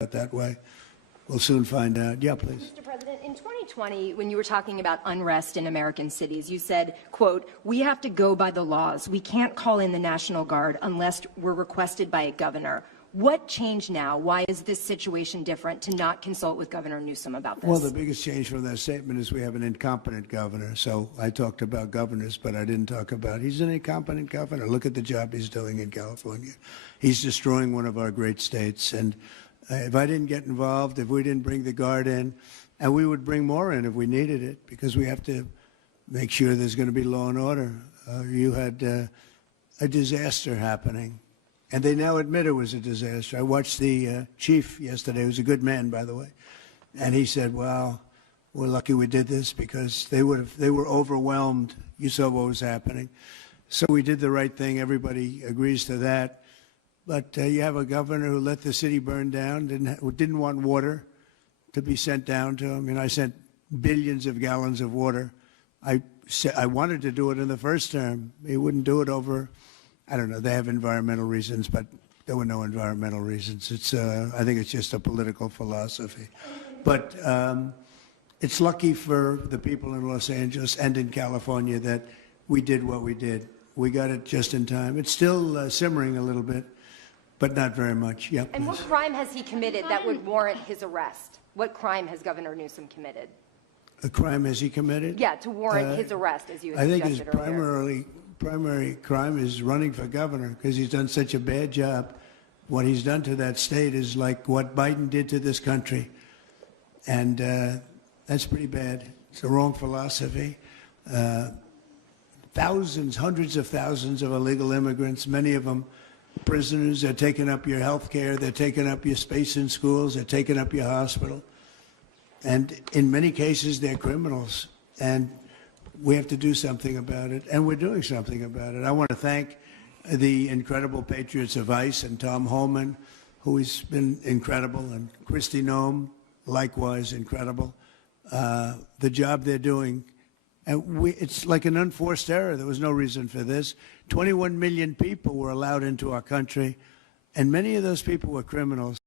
that way. We'll soon find out. Yeah, please. Mr. President, in 2020, when you were talking about unrest in American cities, you said, quote, "We have to go by the laws. We can't call in the National Guard unless we're requested by a governor." What changed now? Why is this situation different to not consult with Governor Newsom about this? Well, the biggest change from that statement is we have an incompetent governor. So I talked about governors, but I didn't talk about he's an incompetent governor. Look at the job he's doing in California. He's destroying one of our great states. And if I didn't get involved, if we didn't bring the Guard in, and we would bring more in if we needed it, because we have to make sure there's going to be law and order. You had a disaster happening. And they now admit it was a disaster. I watched the chief yesterday, who's a good man, by the way, and he said, well, we're lucky we did this because they were overwhelmed. You saw what was happening. So we did the right thing. Everybody agrees to that. But you have a governor who let the city burn down, didn't want water to be sent down to him. And I sent billions of gallons of water. I wanted to do it in the first term. He wouldn't do it over, I don't know, they have environmental reasons, but there were no environmental reasons. I think it's just a political philosophy. But it's lucky for the people in Los Angeles and in California that we did what we did. We got it just in time. It's still simmering a little bit, but not very much. Yep. And what crime has he committed that would warrant his arrest? What crime has Governor Newsom committed? A crime has he committed? Yeah, to warrant his arrest, as you had I think his suggested earlier. primary crime is running for governor because he's done such a bad job. What he's done to that state is like what Biden did to this country. And that's pretty bad. It's the wrong philosophy. Thousands, hundreds of thousands of illegal immigrants, many of them prisoners. They're taking up your health care. They're taking up your space in schools. They're taking up your hospital. And in many cases, they're criminals. And we have to do something about it, and we're doing something about it. I want to thank the incredible patriots of ICE and Tom Holman, who has been incredible, and Kristi Noem, likewise incredible. The job they're doing, and it's like an unforced error. There was no reason for this. 21 million people were allowed into our country, and many of those people were criminals.